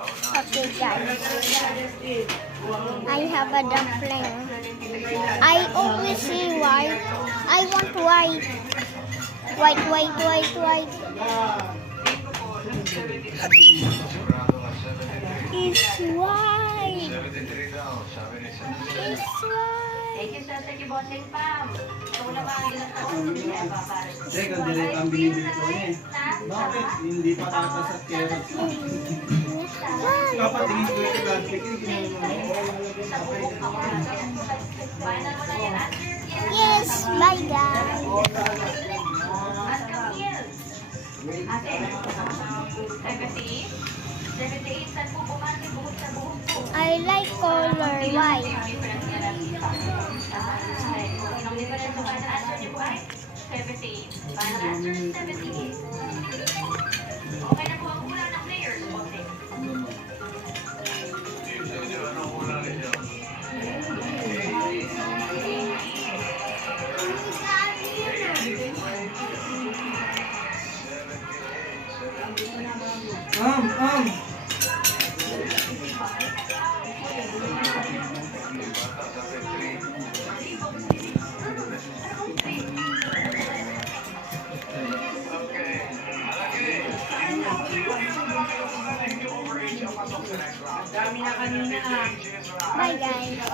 Okay, guys. I have a dumpling. I always see white. I want white. White, white, white, white. It's white. It's white. Thank you, sir. Thank you, Bossing Pam. Ito ko naman ang ilang taon. Teka, direct ang binibili ko niya eh. Bakit? Hindi patatas at carrots. Dapat tingin ko yung plastic eh. Final mo na yan, Andrew. Yes, bye guys. Ate, 78, saan po bumati, buhok sa buhok po. I like color white. Difference nga natin pa. Ang difference sa final answer niyo po ay 78. Final answer, 78. Okay na po ang ulan ng players. Okay. Bye guys.